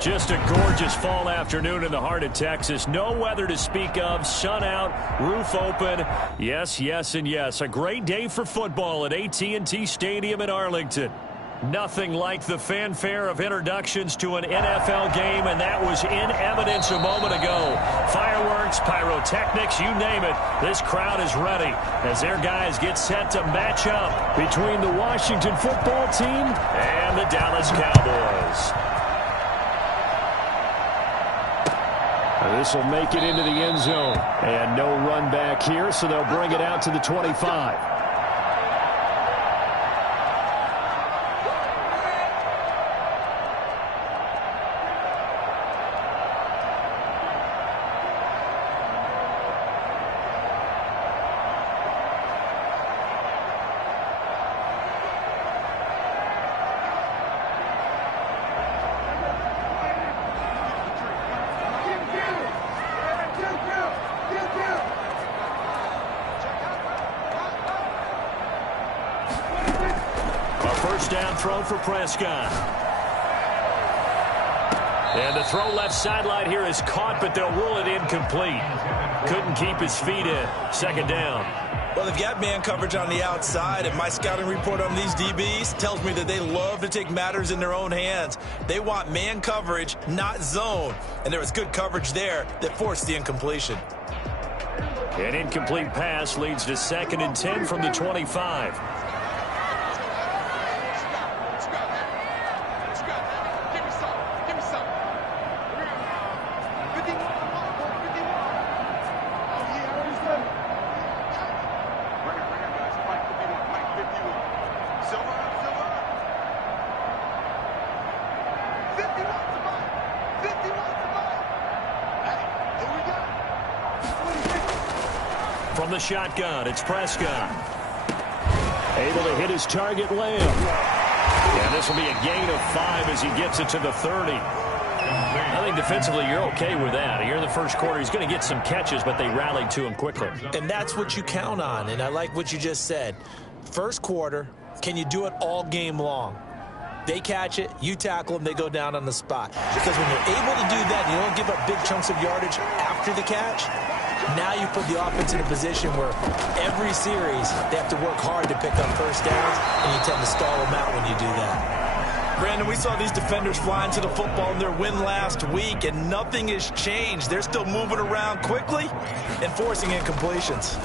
Just a gorgeous fall afternoon in the heart of Texas. No weather to speak of. Sun out, roof open. Yes, yes, and yes. A great day for football at AT&T Stadium in Arlington. Nothing like the fanfare of introductions to an NFL game, and that was in evidence a moment ago. Fireworks, pyrotechnics, you name it. This crowd is ready as their guys get set to match up between the Washington football team and the Dallas Cowboys. This will make it into the end zone. And no run back here, so they'll bring it out to the 25. Down throw for Prescott. And the throw left sideline here is caught, but they'll rule it incomplete. Couldn't keep his feet in. Second down. Well, they've got man coverage on the outside, and my scouting report on these DBs tells me that they love to take matters in their own hands. They want man coverage, not zone. And there was good coverage there that forced the incompletion. An incomplete pass leads to 2nd and 10 from the 25. From the shotgun, it's Prescott. Able to hit his target, Lamb. Yeah, this will be a gain of 5 as he gets it to the 30. I think defensively you're okay with that. Here in the first quarter, he's going to get some catches, but they rallied to him quickly. And that's what you count on, and I like what you just said. First quarter, can you do it all game long? They catch it, you tackle them, they go down on the spot. Because when you're able to do that, you don't give up big chunks of yardage after the catch. Now you put the offense in a position where every series they have to work hard to pick up first downs, and you tend to stall them out when you do that. Brandon, we saw these defenders flying to the football in their win last week, and nothing has changed. They're still moving around quickly and forcing incompletions.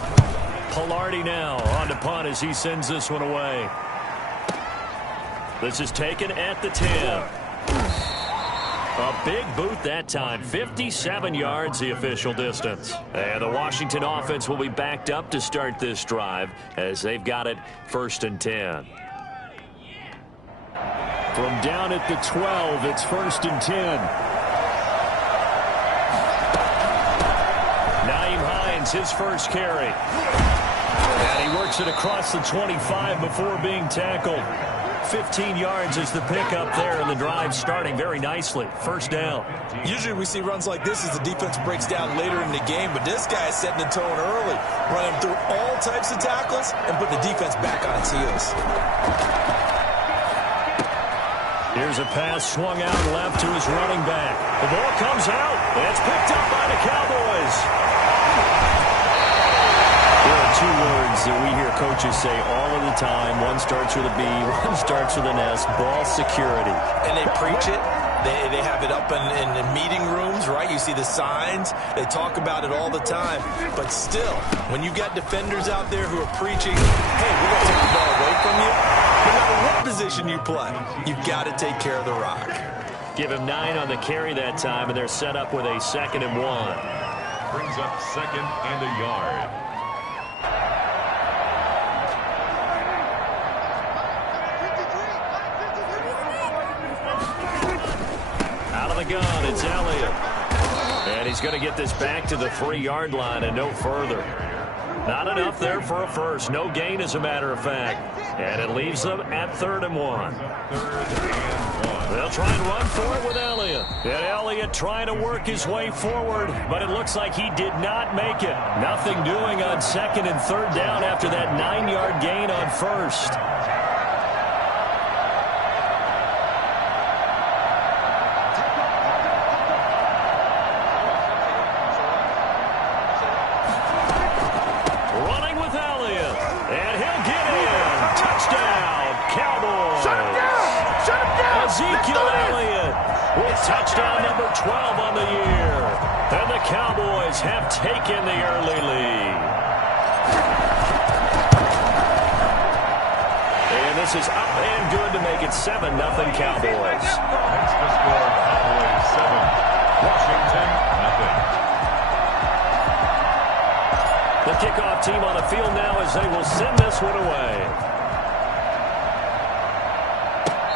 Palardy now on to punt as he sends this one away. This is taken at the 10. A big boot that time. 57 yards the official distance. And the Washington offense will be backed up to start this drive as they've got it 1st and 10. From down at the 12, it's 1st and 10. Nyheim Hines, his first carry. And he works it across the 25 before being tackled. 15 yards is the pickup there, and the drive starting very nicely. First down. Usually we see runs like this as the defense breaks down later in the game, but this guy is setting the tone early, running through all types of tackles and put the defense back on its heels. Here's a pass swung out left to his running back. The ball comes out, and it's picked up by the Cowboys. There are 2 words that we hear coaches say all of the time. One starts with a B, one starts with an S. Ball security. And they preach it. They have it up in the meeting rooms, right? You see the signs. They talk about it all the time. But still, when you've got defenders out there who are preaching, hey, we're going to take the ball away from you, no matter what position you play, you've got to take care of the rock. Give him 9 on the carry that time, and they're set up with a 2nd and 1. Brings up 2nd and a yard. Gun, it's Elliott. And he's going to get this back to the 3-yard line and no further. Not enough there for a first. No gain, as a matter of fact. And it leaves them at 3rd and 1. They'll try and run for it with Elliott. And Elliott trying to work his way forward, but it looks like he did not make it. Nothing doing on 2nd and 3rd down after that 9-yard gain on 1st. touchdown number 12 on the year. And the Cowboys have taken the early lead. And this is up and good to make it 7-0 Cowboys. Next to score, Cowboys 7, Washington 0. The kickoff team on the field now as they will send this one away.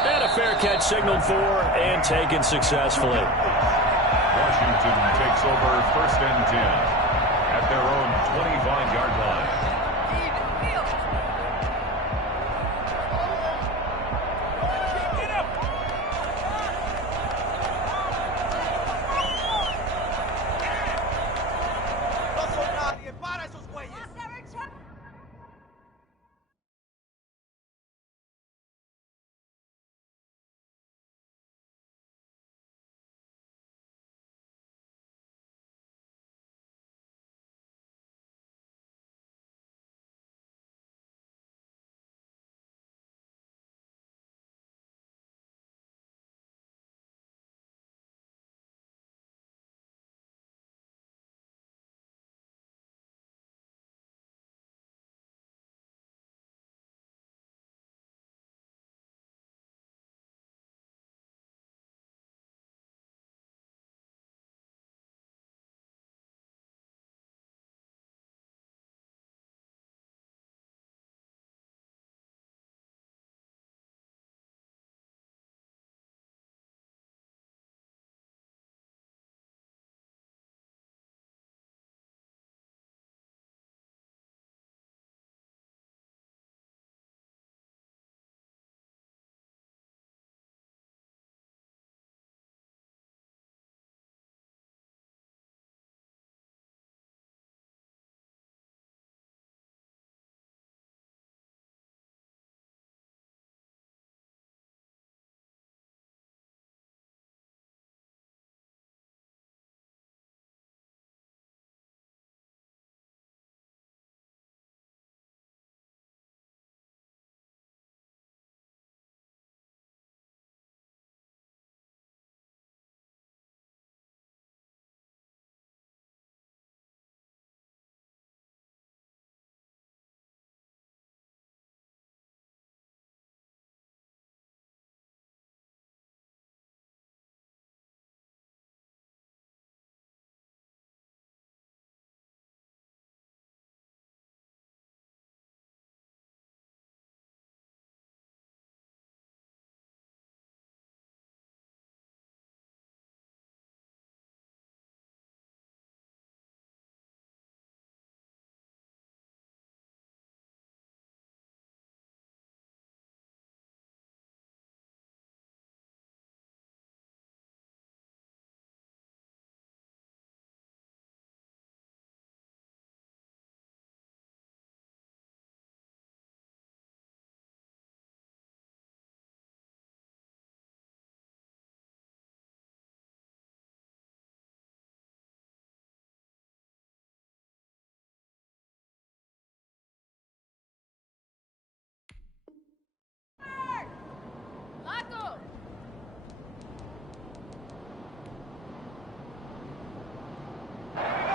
And a fair catch signaled for and taken successfully. Washington takes over 1st and 10 at their own 25-yard line.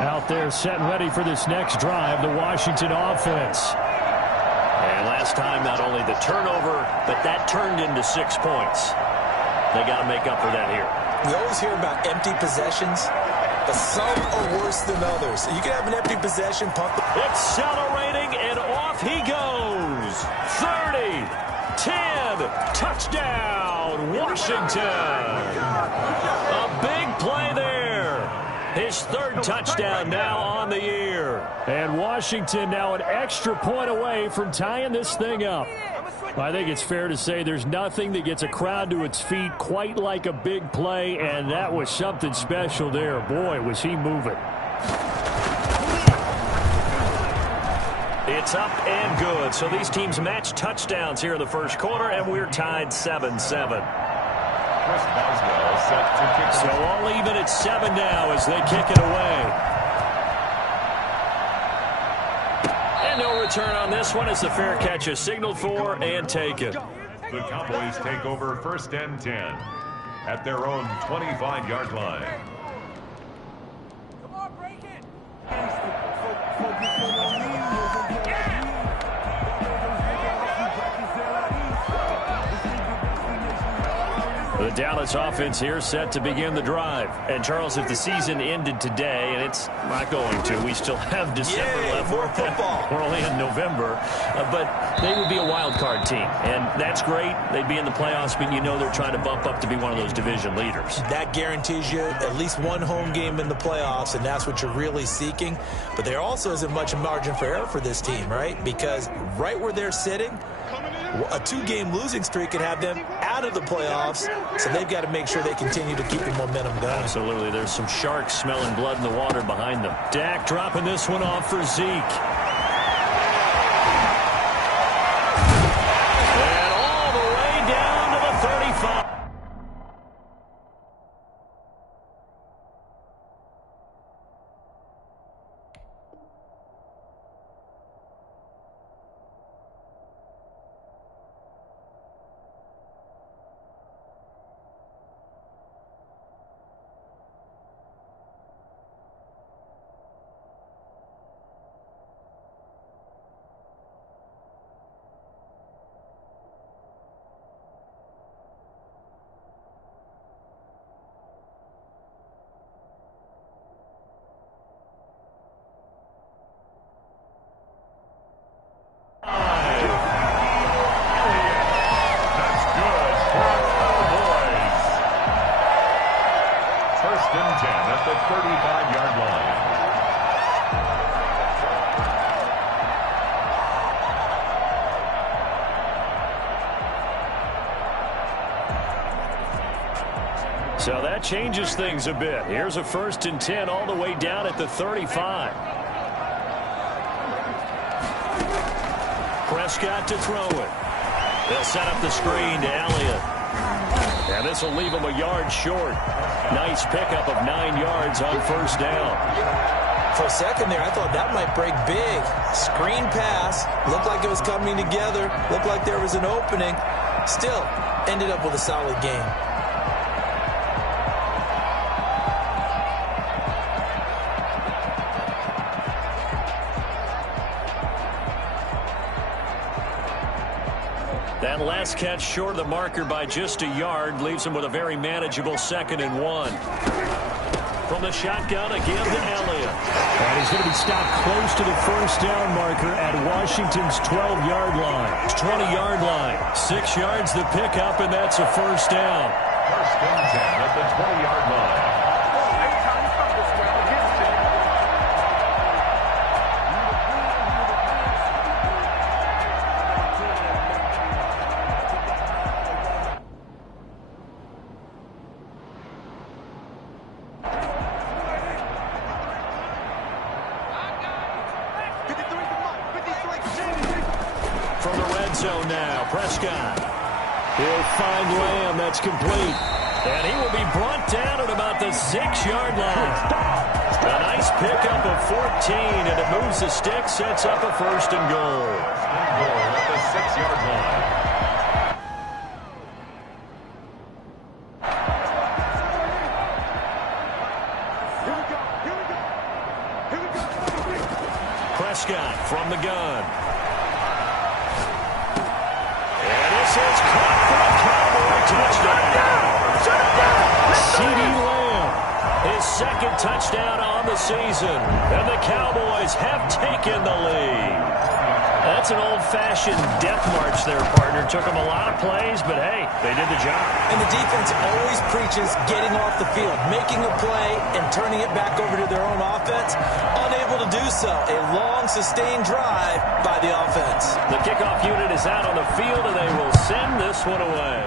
Out there set and ready for this next drive, the Washington offense. And last time, not only the turnover, but that turned into 6 points. They got to make up for that here. We always hear about empty possessions, but some are worse than others. You can have an empty possession, pump. Accelerating, and off he goes. 30, 10, touchdown, Washington. A big play there. His 3rd touchdown now on the year. And Washington now an extra point away from tying this thing up. I think it's fair to say there's nothing that gets a crowd to its feet quite like a big play, and that was something special there. Boy, was he moving. It's up and good. So these teams match touchdowns here in the first quarter, and we're tied 7-7. Chris Boswell set to kick. So all even at 7 now as they kick it away. And no return on this one as the fair catch is signaled for and taken. The Cowboys take over 1st and 10 at their own 25-yard line. Come on, break it. The Dallas offense here set to begin the drive. And, Charles, if the season ended today, and it's not going to, we still have December left. More football. We're only in November. But they would be a wild card team. And that's great. They'd be in the playoffs, but you know they're trying to bump up to be one of those division leaders. That guarantees you at least one home game in the playoffs, and that's what you're really seeking. But there also isn't much margin for error for this team, right? Because right where they're sitting, a 2-game losing streak could have them out of the playoffs, so they've got to make sure they continue to keep the momentum going. Absolutely. There's some sharks smelling blood in the water behind them. Dak dropping this one off for Zeke. And all the way down to the 35. So that changes things a bit. Here's a 1st and 10 all the way down at the 35. Prescott to throw it. They'll set up the screen to Elliott. And this will leave him a yard short. Nice pickup of 9 yards on 1st down. For a second there, I thought that might break big. Screen pass. Looked like it was coming together. Looked like there was an opening. Still, ended up with a solid game. That last catch short of the marker by just a yard leaves him with a very manageable 2nd and 1. From the shotgun again to Elliott. And he's going to be stopped close to the 1st down marker at Washington's 12-yard line. 20-yard line. 6 yards the pickup, and that's a 1st down. 1st and 10 at the 20-yard line. From the red zone now, Prescott. He'll find Lamb. That's complete. And he will be brought down at about the 6-yard line. A nice pickup of 14, and it moves the stick, sets up a 1st and goal. Goal at the 6-yard line. Prescott from the gun. And this is caught for a Cowboy touchdown. CeeDee Lamb, his 2nd touchdown on the season. And the Cowboys have taken the lead. That's an old-fashioned death march there, partner. Took them a lot of plays, but hey, they did the job. And the defense always preaches getting off the field, making a play, and turning it back over to their own offense. Unable to do so. A long, sustained drive by the offense. The kickoff unit is out on the field, and they will send this one away.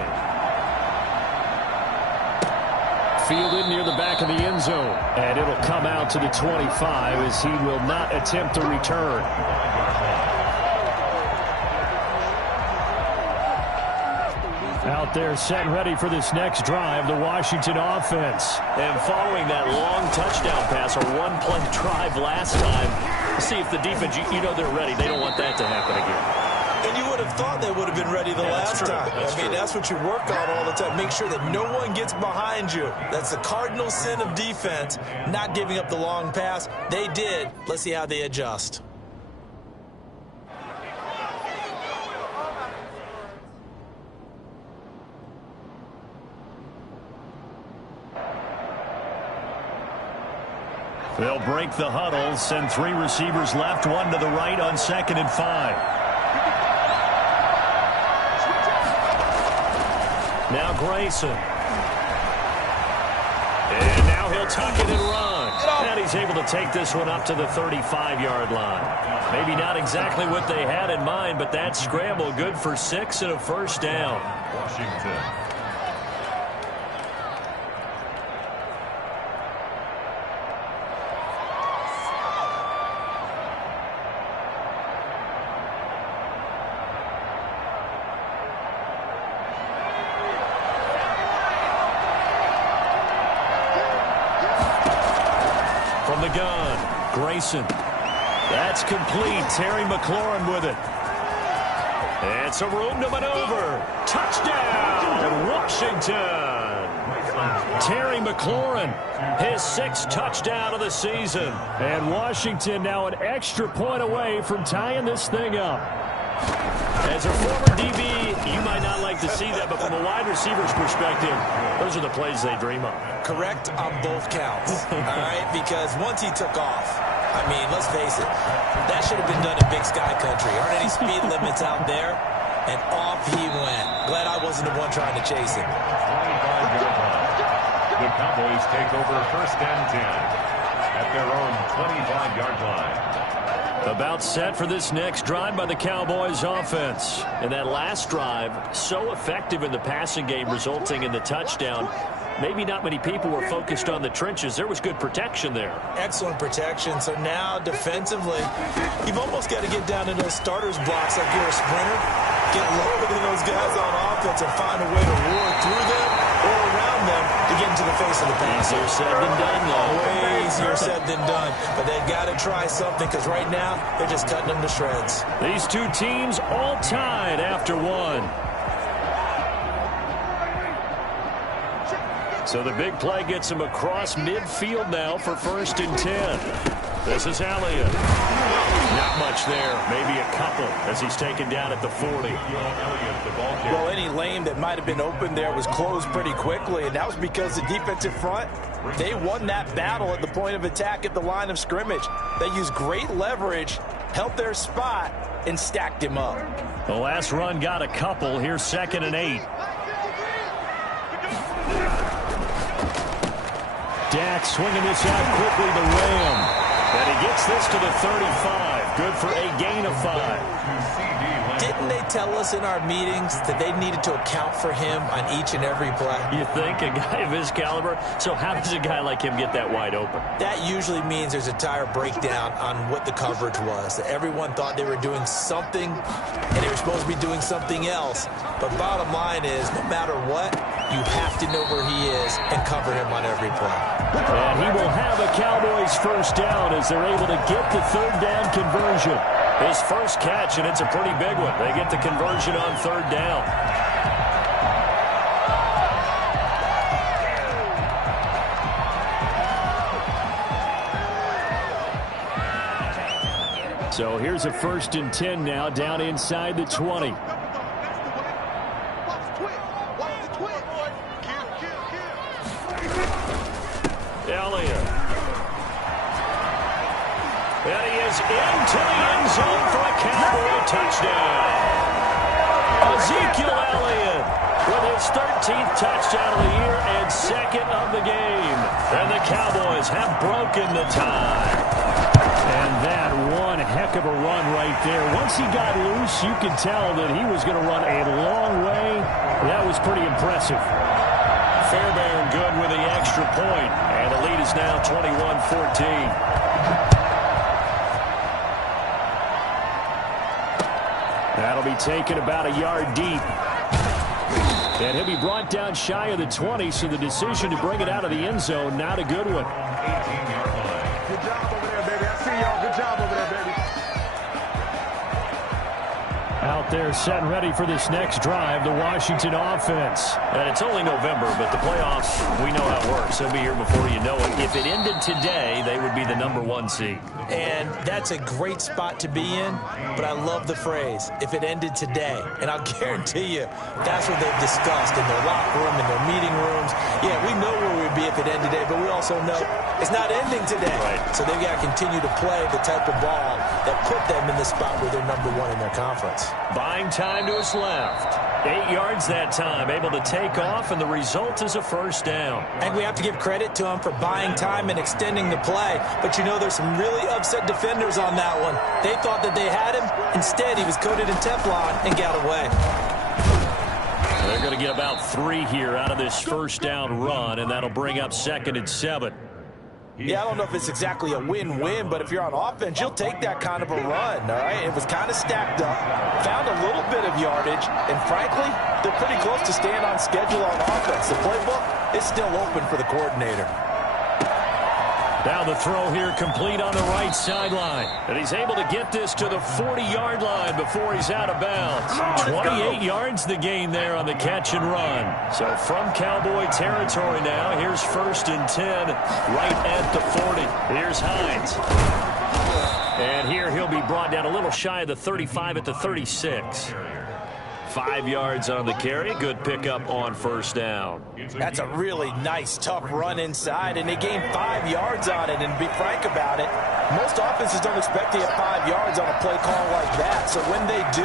Fielded near the back of the end zone. And it'll come out to the 25 as he will not attempt to return. Out there set and ready for this next drive, the Washington offense. And following that long touchdown pass, a one-play drive last time, see if the defense, you know they're ready. They don't want that to happen again. And you would have thought they would have been ready the last time. I mean, that's what you work on all the time. Make sure that no one gets behind you. That's the cardinal sin of defense, not giving up the long pass. They did. Let's see how they adjust. They'll break the huddle, send 3 receivers left, 1 to the right on 2nd and 5. Now Grayson. And now he'll tuck it and run. And he's able to take this one up to the 35-yard line. Maybe not exactly what they had in mind, but that scramble good for 6 and a first down. Washington. From the gun, Grayson. That's complete. Terry McLaurin with it. It's a room to maneuver. Touchdown, Washington. Terry McLaurin, his 6th touchdown of the season. And Washington now an extra point away from tying this thing up. As a former DB, you might not like to see that, but from a wide receiver's perspective, those are the plays they dream of. Correct on both counts, all right? Because once he took off, I mean, let's face it, that should have been done in Big Sky Country. Aren't any speed limits out there? And off he went. Glad I wasn't the one trying to chase him. 25-yard line. The Cowboys take over 1st and 10 at their own 25-yard line. About set for this next drive by the Cowboys offense. And that last drive, so effective in the passing game, resulting in the touchdown. Maybe not many people were focused on the trenches. There was good protection there. Excellent protection. So now, defensively, you've almost got to get down to those starters blocks like you're a sprinter. Get lower than those guys on offense and find a way to roar through them or around them to get into the face of the pass. Easier said than done, though. Way easier said than done. But they've got to try something because right now, they're just cutting them to shreds. These two teams all tied after 1. So the big play gets him across midfield now for 1st and 10. This is Elliott. Not much there. Maybe a couple as he's taken down at the 40. Well, any lane that might have been open there was closed pretty quickly, and that was because the defensive front, they won that battle at the point of attack at the line of scrimmage. They used great leverage, held their spot, and stacked him up. The last run got a couple. Here's 2nd and 8. Dak swinging this out quickly to Ram. And he gets this to the 35. Good for a gain of 5. Didn't they tell us in our meetings that they needed to account for him on each and every play? You think? A guy of his caliber? So how does a guy like him get that wide open? That usually means there's a tire breakdown on what the coverage was. That everyone thought they were doing something, and they were supposed to be doing something else. But bottom line is, no matter what, you have to know where he is and cover him on every play. And he will have a Cowboys first down as they're able to get the 3rd down conversion. His first catch, and it's a pretty big one. They get the conversion on 3rd down. So here's a 1st and 10 now down inside the 20. Elliott. And he is into the end zone for a Cowboy touchdown. Ezekiel Elliott with his 13th touchdown of the year and 2nd of the game. And the Cowboys have broken the tie. And that one heck of a run right there. Once he got loose, you could tell that he was going to run a long way. That was pretty impressive. Fairbairn good with the extra point. And the lead is now 21-14. That'll be taken about a yard deep. And he'll be brought down shy of the 20, so the decision to bring it out of the end zone, not a good one. 18-yard line. Good job over there, baby. I see y'all. Good job over there, baby. Out out there setting ready for this next drive, the Washington offense. And it's only November, but the playoffs, we know how it works. They'll be here before you know it. If it ended today, they would be the #1 seed. And that's a great spot to be in, but I love the phrase, if it ended today. And I'll guarantee you, that's what they've discussed in their locker room, in their meeting rooms. Yeah, we know where we'd be if it ended today, but we also know it's not ending today. Right. So they've got to continue to play the type of ball that put them in the spot where they're #1 in their conference. Buying time to his left. 8 yards that time, able to take off, and the result is a first down. I think we have to give credit to him for buying time and extending the play. But, you know, there's some really upset defenders on that one. They thought that they had him. Instead, he was coated in Teflon and got away. They're going to get about 3 here out of this first down run, and that'll bring up 2nd and 7. Yeah, I don't know if it's exactly a win-win, but if you're on offense, you'll take that kind of a run, all right? It was kind of stacked up, found a little bit of yardage, and frankly, they're pretty close to staying on schedule on offense. The playbook is still open for the coordinator. Now the throw here complete on the right sideline. And he's able to get this to the 40-yard line before he's out of bounds. 28 yards the gain there on the catch and run. So from Cowboy territory now, here's 1st and 10 right at the 40. Here's Hines. And here he'll be brought down a little shy of the 35 at the 36. 5 yards on the carry. Good pickup on first down. That's a really nice, tough run inside, and they gained 5 yards on it. And to be frank about it, most offenses don't expect to get 5 yards on a play call like that. So when they do,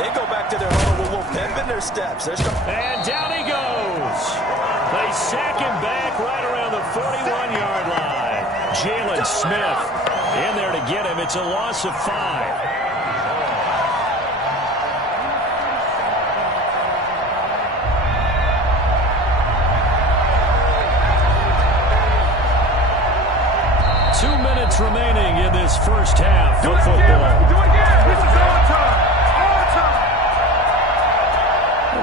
they go back to their huddle with a little pep in their steps. And down he goes. They sack him back right around the 41-yard line. Jalen Smith in there to get him. It's a loss of 5. Remaining in this first half of football. Do it again. This is overtime.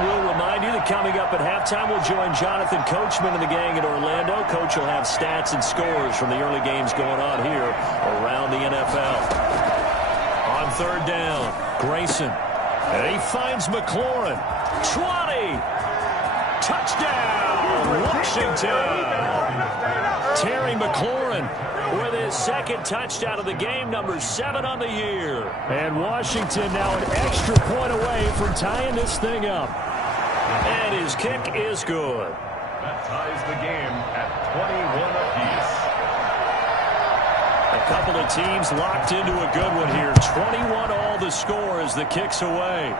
We'll remind you that coming up at halftime, we'll join Jonathan Coachman and the gang in Orlando. Coach will have stats and scores from the early games going on here around the NFL. On 3rd down, Grayson. And he finds McLaurin. 20. Touchdown, Washington. Terry McLaurin with his 2nd touchdown of the game, number 7 on the year. And Washington now an extra point away from tying this thing up. And his kick is good. That ties the game at 21 apiece. A couple of teams locked into a good one here. 21 all the score as the kick's away.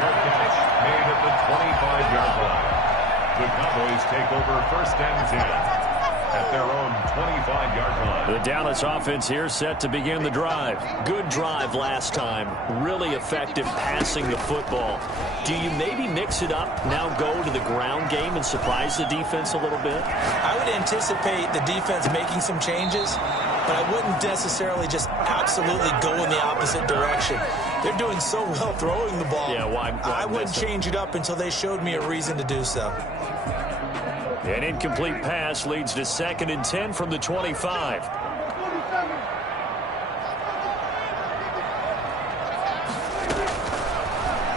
Fair catch made at the 25-yard line. The Cowboys take over 1st and 10. At their own 25-yard line. The Dallas offense here set to begin the drive. Good drive last time. Really effective passing the football. Do you maybe mix it up, now go to the ground game and surprise the defense a little bit? I would anticipate the defense making some changes, but I wouldn't necessarily just absolutely go in the opposite direction. They're doing so well throwing the ball. Yeah, why I wouldn't change it up until they showed me a reason to do so. An incomplete pass leads to 2nd and 10 from the 25.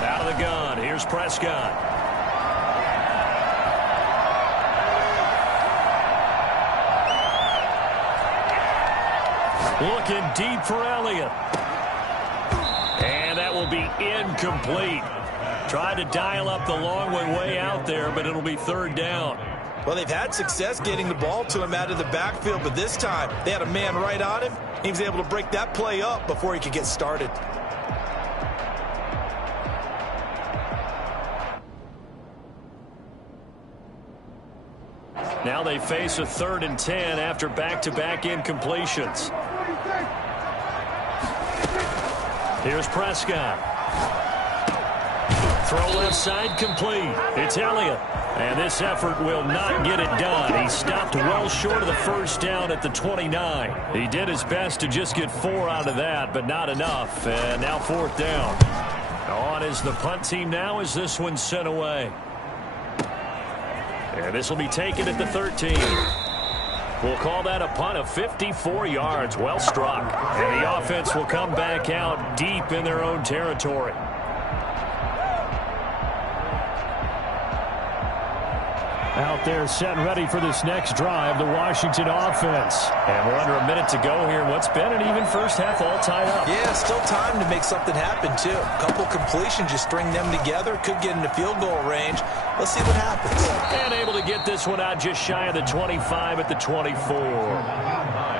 Out of the gun, here's Prescott. Looking deep for Elliott. And that will be incomplete. Tried to dial up the long one way out there, but it'll be 3rd down. Well, they've had success getting the ball to him out of the backfield, but this time they had a man right on him. He was able to break that play up before he could get started. Now they face a 3rd and 10 after back-to-back incompletions. Here's Prescott. Throw left side complete. It's Elliott. And this effort will not get it done. He stopped well short of the first down at the 29. He did his best to just get 4 out of that, but not enough. And now 4th down. On is the punt team now as this one's sent away. And this will be taken at the 13. We'll call that a punt of 54 yards. Well struck. And the offense will come back out deep in their own territory. Out there set and ready for this next drive, the Washington offense. And we're under a minute to go here. What's been an even first half all tied up. Yeah, still time to make something happen, too. A couple completions, you string them together, could get into field goal range. Let's see what happens. And able to get this one out just shy of the 25 at the 24.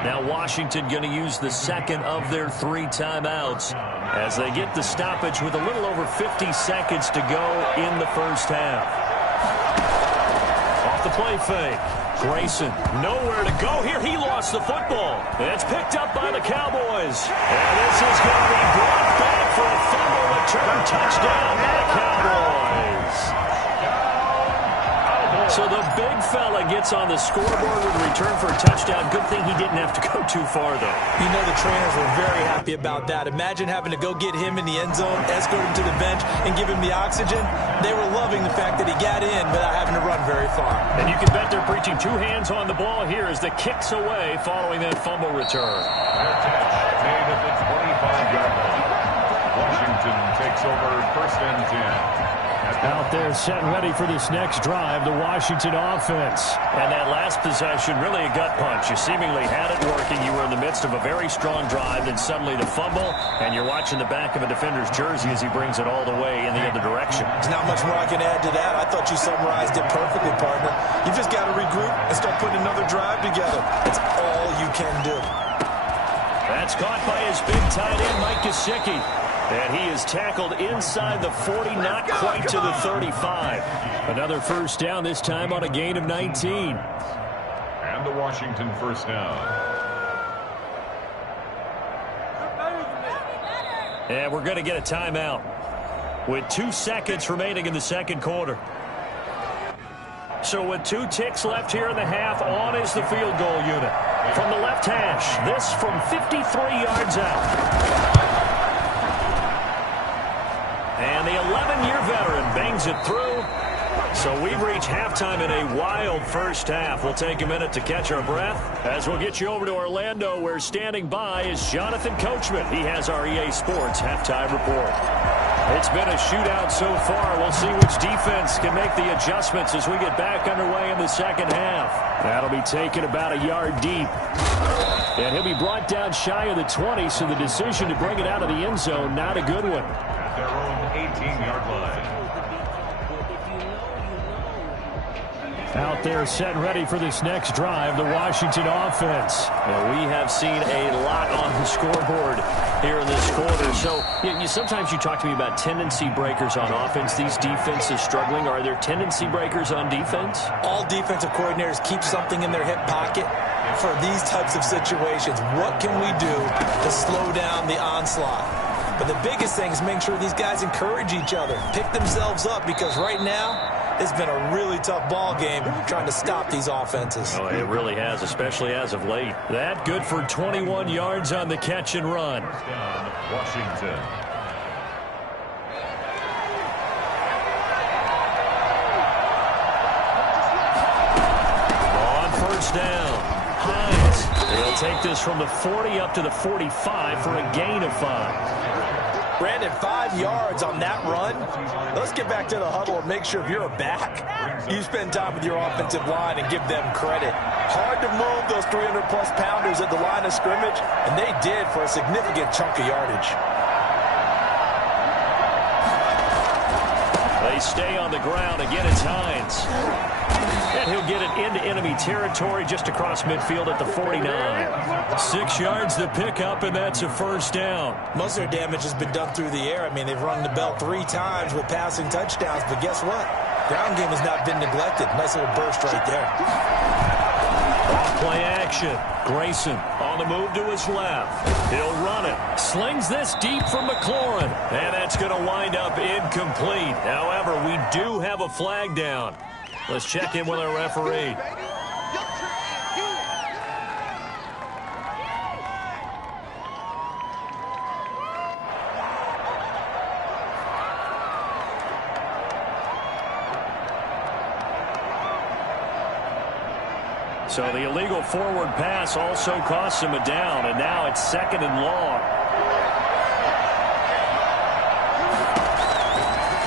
Now Washington going to use the second of their 3 timeouts as they get the stoppage with a little over 50 seconds to go in the first half. The play fake. Grayson nowhere to go here. He lost the football. It's picked up by the Cowboys. And this is going to be brought back for a fumble return touchdown by the Cowboys. So the big fella gets on the scoreboard with a return for a touchdown. Good thing he didn't have to go too far, though. You know the trainers were very happy about that. Imagine having to go get him in the end zone, escort him to the bench, and give him the oxygen. They were loving the fact that he got in without having to run very far. And you can bet they're preaching 2 hands on the ball here as the kick's away following that fumble return. Their catch made at the 25-yard line. Washington takes over first and 10. Out there set and ready for this next drive, the Washington offense. And that last possession, really a gut punch. You seemingly had it working. You were in the midst of a very strong drive, then suddenly the fumble, and you're watching the back of a defender's jersey as he brings it all the way in the other direction. There's not much more I can add to that. I thought you summarized it perfectly, partner. You just got to regroup and start putting another drive together. That's all you can do. That's caught by his big tight end, Mike Gesicki. And he is tackled inside the 40, not quite to the 35. Another first down, this time on a gain of 19. And the Washington first down. And we're going to get a timeout with 2 seconds remaining in the second quarter. So with 2 ticks left here in the half, on is the field goal unit. From the left hash, this from 53 yards out. And the 11-year veteran bangs it through. So we've reached halftime in a wild first half. We'll take a minute to catch our breath as we'll get you over to Orlando, where standing by is Jonathan Coachman. He has our EA Sports halftime report. It's been a shootout so far. We'll see which defense can make the adjustments as we get back underway in the second half. That'll be taken about a yard deep. And he'll be brought down shy of the 20, so the decision to bring it out of the end zone, not a good one. At their own 18-yard line. Out there set and ready for this next drive, the Washington offense. Well, we have seen a lot on the scoreboard here in this quarter. So sometimes you talk to me about tendency breakers on offense. These defenses struggling. Are there tendency breakers on defense? All defensive coordinators keep something in their hip pocket for these types of situations. What can we do to slow down the onslaught? But the biggest thing is making sure these guys encourage each other, pick themselves up, because right now it's been a really tough ball game trying to stop these offenses. Oh, it really has, especially as of late. That good for 21 yards on the catch and run. Washington. On first down, Hines. He'll take this from the 40 up to the 45 for a gain of 5. Brandon, 5 yards on that run. Let's get back to the huddle and make sure if you're a back, you spend time with your offensive line and give them credit. Hard to move those 300-plus pounders at the line of scrimmage, and they did for a significant chunk of yardage. They stay on the ground. Again, it's Hines. And he'll get it into enemy territory just across midfield at the 49. 6 yards to pick up, and that's a first down. Most of their damage has been done through the air. I mean, they've rung the bell 3 times with passing touchdowns, but guess what? Ground game has not been neglected. Nice little burst right there. Play action. Grayson on the move to his left. He'll run it. Slings this deep from McLaurin. And that's going to wind up incomplete. However, we do have a flag down. Let's check in with our referee. So the illegal forward pass also costs him a down, and now it's 2nd and long.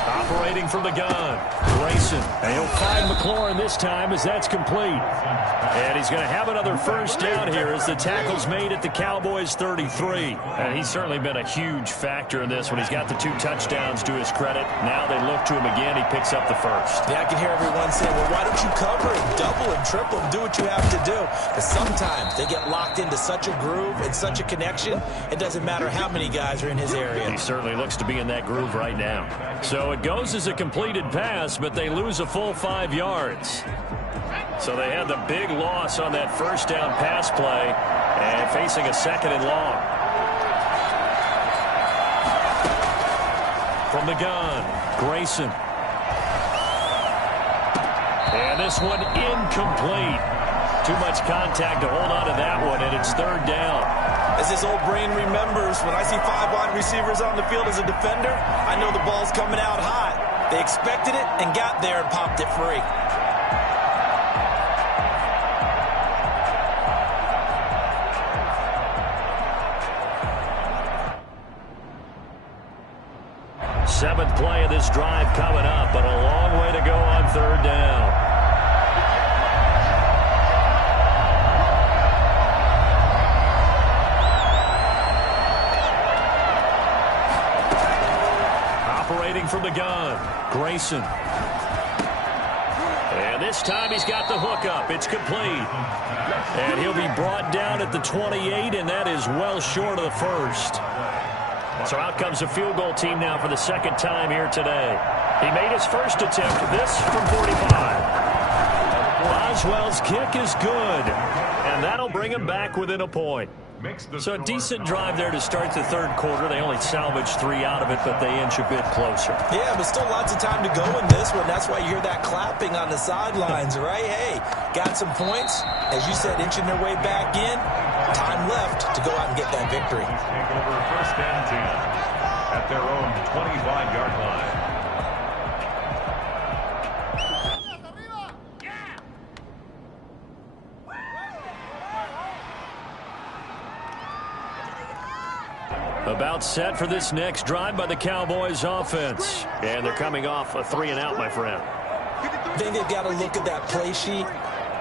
Operating from the gun, Grayson. And he'll find McLaurin this time as that's complete. And he's going to have another first down here as the tackle's made at the Cowboys' 33. And he's certainly been a huge factor in this when he's got the 2 touchdowns to his credit. Now they look to him again. He picks up the first. Yeah, I can hear everyone saying, well, why don't you cover him, double him, triple him, do what you have to do. But sometimes they get locked into such a groove and such a connection, it doesn't matter how many guys are in his area. He certainly looks to be in that groove right now. So it goes as a completed pass, but they lose a full 5 yards. So they had the big loss on that first down pass play and facing a 2nd and long. From the gun, Grayson. And this one incomplete. Too much contact to hold on to that one, and it's 3rd down. As his old brain remembers, when I see 5 wide receivers on the field as a defender, I know the ball's coming out hot. They expected it and got there and popped it free. Seventh play of this drive coming up, but a long way to go on 3rd down. Operating from the gun, Grayson. And this time he's got the hookup. It's complete. And he'll be brought down at the 28, and that is well short of the first. So out comes a field goal team now for the 2nd time here today. He made his first attempt, this from 45. Boswell's kick is good, and that'll bring him back within a point. So a decent drive there to start the 3rd quarter. They only salvaged 3 out of it, but they inch a bit closer. Yeah, but still lots of time to go in this one. That's why you hear that clapping on the sidelines, right? Hey, got some points. As you said, inching their way back in. Time left to go out and get that victory. Take over 1st and 10 at their own 25-yard line. About set for this next drive by the Cowboys offense. And they're coming off a 3-and-out, my friend. I think they've got to look at that play sheet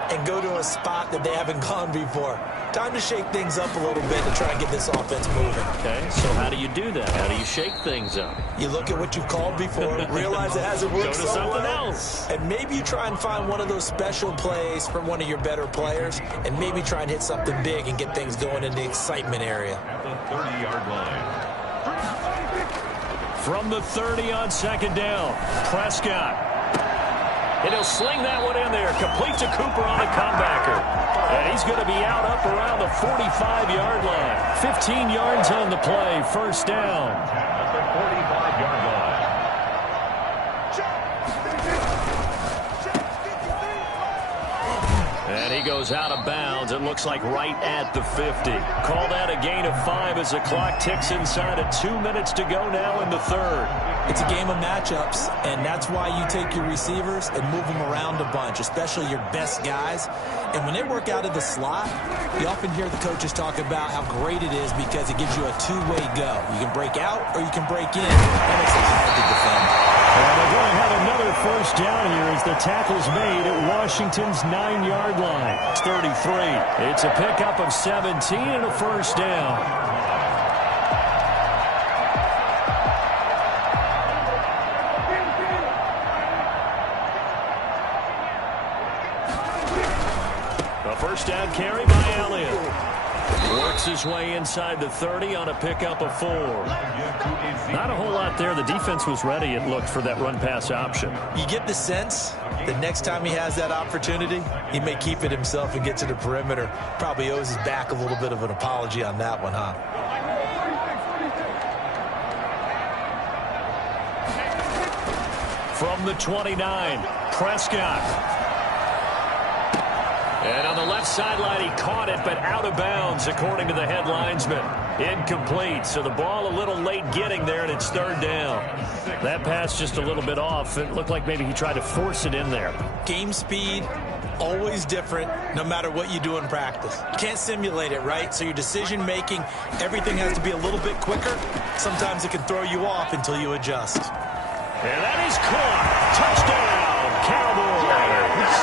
and go to a spot that they haven't gone before. Time to shake things up a little bit to try and get this offense moving. Okay, so how do you do that? How do you shake things up? You look at what you've called before, realize it hasn't worked Go to so something well, else. and maybe you try and find one of those special plays from one of your better players, and maybe try and hit something big and get things going in the excitement area. At the 30-yard line. From the 30 on 2nd down, Prescott. And he'll sling that one in there, complete to Cooper on a comebacker. And he's going to be out up around the 45-yard line. 15 yards on the play, 1st down. At the 45-yard line. And he goes out of bounds. It looks like right at the 50. Call that a gain of 5 as the clock ticks inside of 2 minutes to go now in the 3rd. It's a game of matchups, and that's why you take your receivers and move them around a bunch, especially your best guys. And when they work out of the slot, you often hear the coaches talk about how great it is because it gives you a 2-way go. You can break out or you can break in. That makes it hard to defend. And they're going to have another first down here as the tackle's made at Washington's 9-yard line. It's 33. It's a pickup of 17 and a 1st down. First down carry by Elliott. Works his way inside the 30 on a pickup of 4. Not a whole lot there. The defense was ready, it looked, for that run-pass option. You get the sense that next time he has that opportunity, he may keep it himself and get to the perimeter. Probably owes his back a little bit of an apology on that one, huh? From the 29, Prescott. And on the left sideline, he caught it, but out of bounds, according to the head linesman. Incomplete, so the ball a little late getting there, and it's 3rd down. That pass just a little bit off. It looked like maybe he tried to force it in there. Game speed, always different no matter what you do in practice. You can't simulate it, right? So your decision-making, everything has to be a little bit quicker. Sometimes it can throw you off until you adjust. And that is caught. Touchdown, Cowboys.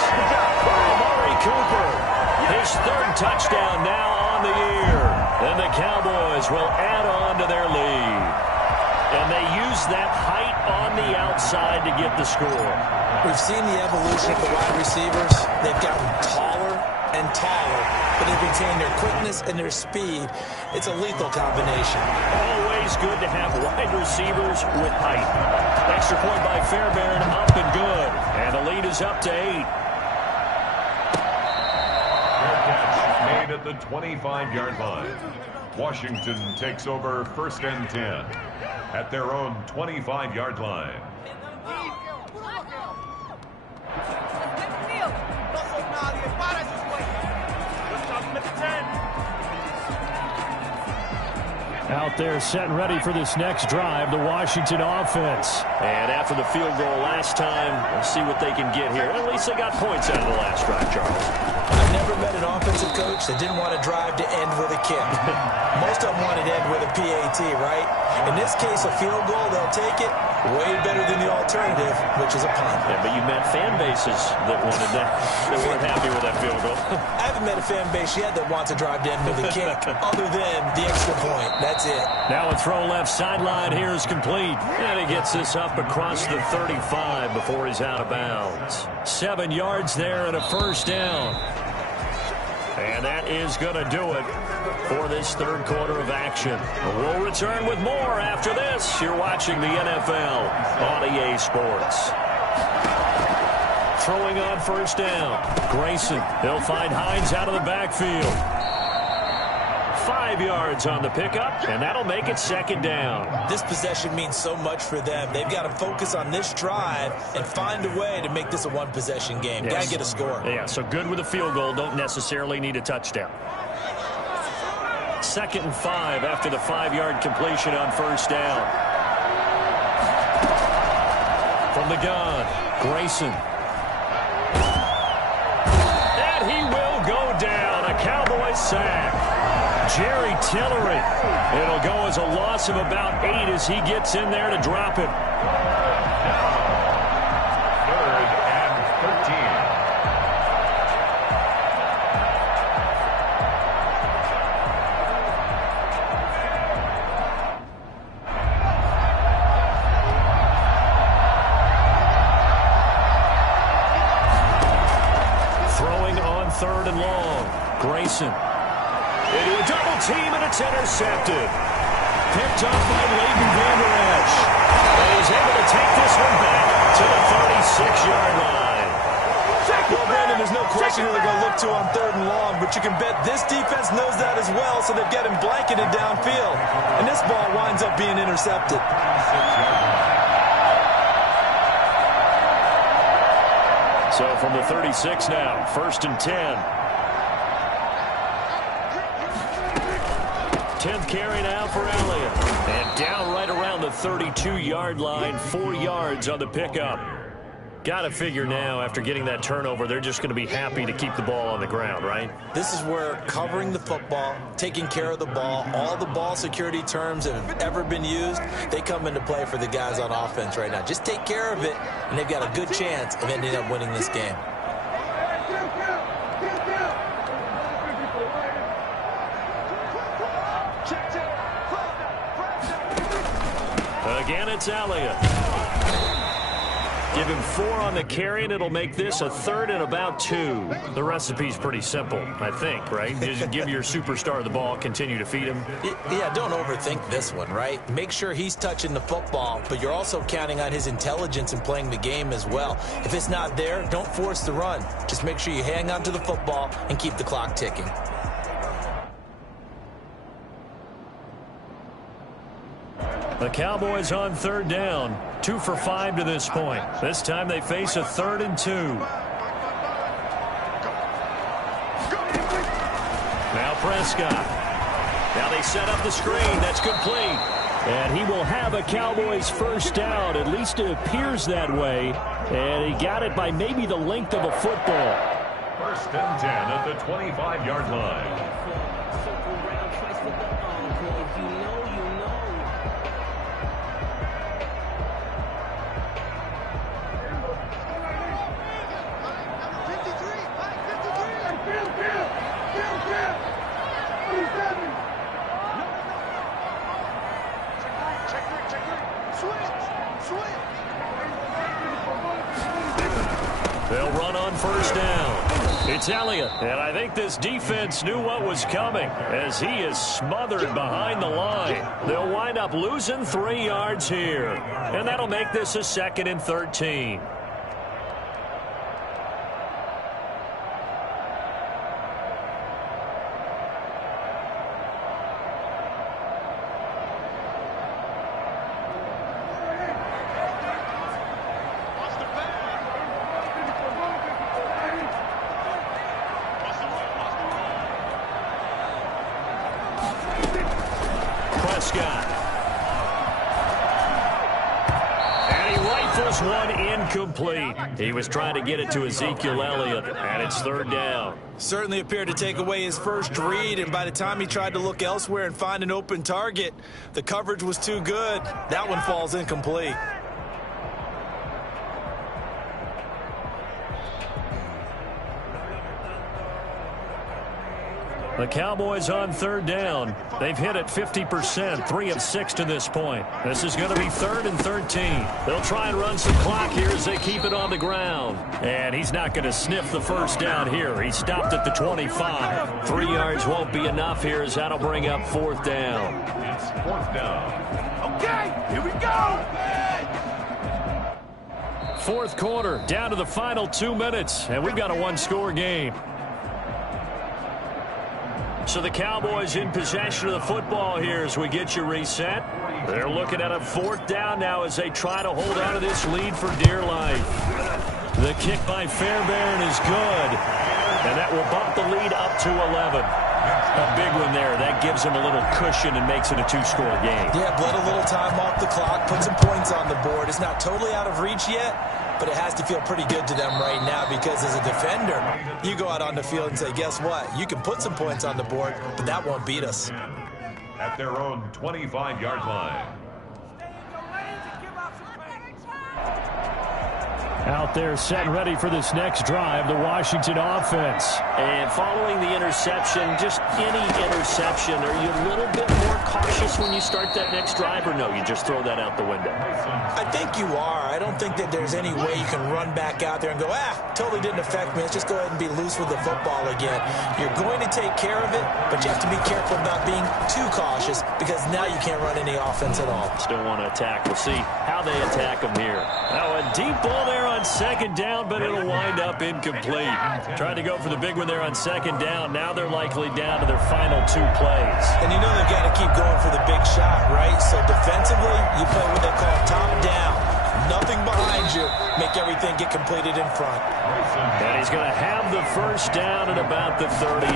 Amari Cooper, his third touchdown now on the year. And the Cowboys will add on to their lead. And they use that height on the outside to get the score. We've seen the evolution of the wide receivers. They've gotten taller and taller, but they've retained their quickness and their speed. It's a lethal combination. Always good to have wide receivers with height. Extra point by Fairbairn, up and good. And the lead is up to 8. Fair catch made at the 25-yard line. Washington takes over 1st and 10 at their own 25-yard line. Out there set and ready for this next drive, the Washington offense. And after the field goal last time, we'll see what they can get here. At least they got points out of the last drive, Charles. I've never met an offensive coach that didn't want to drive to end with a kick. Most of them wanted to end with a PAT, right? In this case, a field goal, they'll take it. Way better than the alternative, which is a punt. Yeah, but you met fan bases that wanted that. They weren't happy with that field goal. I haven't met a fan base yet that wants to drive to end with a kick, other than the extra point. That's it. Now a throw left sideline here is complete. And he gets this up across the 35 before he's out of bounds. 7 yards there and a first down. And that is going to do it for this third quarter of action. We'll return with more after this. You're watching the NFL on EA Sports. Throwing on first down. Grayson. He'll find Hines out of the backfield. 5 yards on the pickup, and that'll make it second down. This possession means so much for them. They've got to focus on this drive and find a way to make this a one-possession game. Yes. Got to get a score. Yeah, so good with a field goal. Don't necessarily need a touchdown. 2nd and 5 after the 5-yard completion on first down. From the gun, Grayson. And he will go down. A Cowboys sack. Jerry Tillery. It'll go as a loss of about 8 as he gets in there to drop it. 3rd and 13. Throwing on 3rd and long. Grayson. Into a double team, and it's intercepted. Picked up by Leighton Vander Esch. And he's able to take this one back to the 36-yard line. Well, Brandon, there's no question who they're going to look to on 3rd and long, but you can bet this defense knows that as well, so they've got him blanketed downfield. And this ball winds up being intercepted. So from the 36 now, 1st and 10. 10th carry now for Elliott. And down right around the 32-yard line, 4 yards on the pickup. Got to figure now, after getting that turnover, they're just going to be happy to keep the ball on the ground, right? This is where covering the football, taking care of the ball, all the ball security terms that have ever been used, they come into play for the guys on offense right now. Just take care of it, and they've got a good chance of ending up winning this game. Again, it's Elliott. Give him 4 on the carry, and it'll make this a 3rd and about 2. The recipe's pretty simple, I think, right? Just give your superstar the ball, continue to feed him. Yeah, don't overthink this one, right? Make sure he's touching the football, but you're also counting on his intelligence in playing the game as well. If it's not there, don't force the run. Just make sure you hang on to the football and keep the clock ticking. The Cowboys on 3rd down. 2 for 5 to this point. This time they face a 3rd and 2. Now Prescott. Now they set up the screen. That's complete. And he will have a Cowboys first down. At least it appears that way. And he got it by maybe the length of a football. First and 10 at the 25-yard line. They'll run on first down. It's Elliott. And I think this defense knew what was coming as he is smothered behind the line. They'll wind up losing 3 yards here. And that'll make this a 2nd and 13. Incomplete. He was trying to get it to Ezekiel Elliott, and it's 3rd down. Certainly appeared to take away his first read, and by the time he tried to look elsewhere and find an open target, the coverage was too good. That one falls incomplete. The Cowboys on 3rd down. They've hit it 50%, 3 of 6 to this point. This is going to be 3rd and 13. They'll try and run some clock here as they keep it on the ground. And he's not going to sniff the first down here. He stopped at the 25. 3 yards won't be enough here as that'll bring up 4th down. It's 4th down. Okay, here we go. 4th quarter, down to the final 2 minutes, and we've got a 1-score game. So the Cowboys in possession of the football here as we get you reset. They're looking at a 4th down now as they try to hold on to this lead for dear life. The kick by Fairbairn is good, and that will bump the lead up to 11. A big one there. That gives them a little cushion and makes it a 2-score game. Yeah, bled a little time off the clock, put some points on the board. It's not totally out of reach yet, but it has to feel pretty good to them right now because as a defender, you go out on the field and say, guess what? You can put some points on the board, but that won't beat us. At their own 25-yard line. Out there set and ready for this next drive, the Washington offense. And following the interception, just any interception, are you a little bit more cautious when you start that next drive, or no, you just throw that out the window? I think you are. I don't think that there's any way you can run back out there and go, totally didn't affect me. Let's just go ahead and be loose with the football again. You're going to take care of it, but you have to be careful about being too cautious because now you can't run any offense at all. Still want to attack. We'll see how they attack them here. Now a deep ball there on 2nd down, but it'll wind up incomplete. Tried to go for the big one there on 2nd down. Now they're likely down to their final 2 plays. And you know they've got to keep going for the big shot, right? So defensively, you play what they call top down. Nothing behind you. Make everything get completed in front. And he's going to have the first down at about the 38.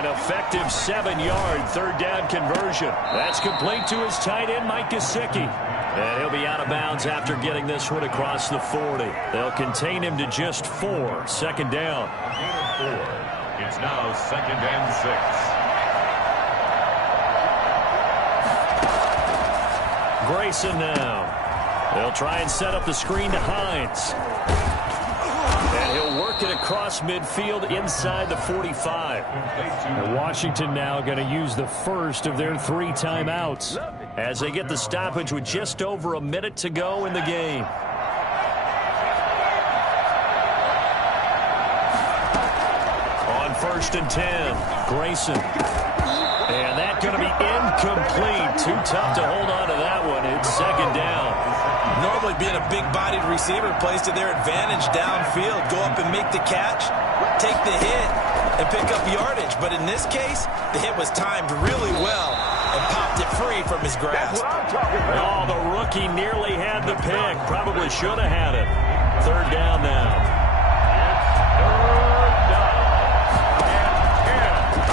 An effective 7-yard 3rd down conversion. That's complete to his tight end, Mike Gesicki. And he'll be out of bounds after getting this one across the 40. They'll contain him to just 4. 2nd down. It's now 2nd and 6. Grayson now. They'll try and set up the screen to Hines. And he'll work it across midfield inside the 45. And Washington now going to use the first of their 3 timeouts as they get the stoppage with just over a minute to go in the game. On 1st and 10, Grayson. And that's going to be incomplete. Too tough to hold on to that one. It's 2nd down. Normally being a big-bodied receiver plays to their advantage downfield. Go up and make the catch, take the hit, and pick up yardage. But in this case, the hit was timed really well and popped it free from his grasp. Oh, the rookie nearly had the pick. Probably should have had it. 3rd down now.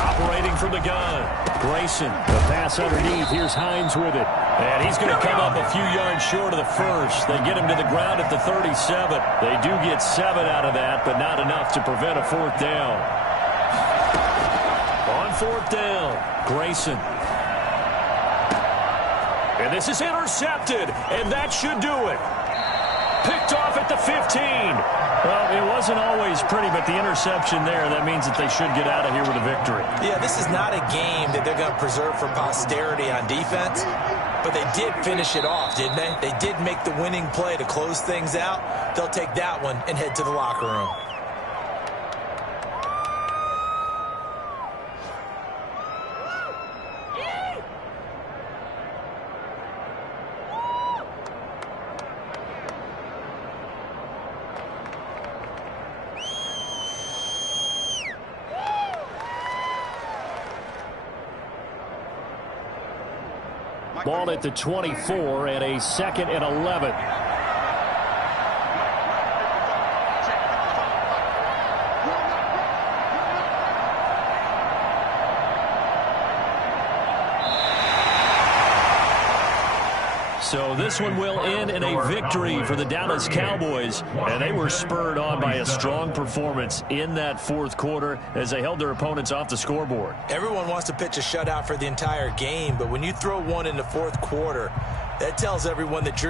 Operating from the gun. Grayson, the pass underneath. Here's Hines with it. And he's going to come up a few yards short of the first. They get him to the ground at the 37. They do get 7 out of that, but not enough to prevent a fourth down. On fourth down, Grayson. And this is intercepted, and that should do it. Picked off at the 15. Well, it wasn't always pretty, but the interception there, that means that they should get out of here with a victory. Yeah, this is not a game that they're going to preserve for posterity on defense, but they did finish it off, didn't they? They did make the winning play to close things out. They'll take that one and head to the locker room. Ball at the 24 and a 2nd and 11. So this one will end in a victory for the Dallas Cowboys, and they were spurred on by a strong performance in that fourth quarter as they held their opponents off the scoreboard. Everyone wants to pitch a shutout for the entire game, but when you throw one in the fourth quarter, that tells everyone that you're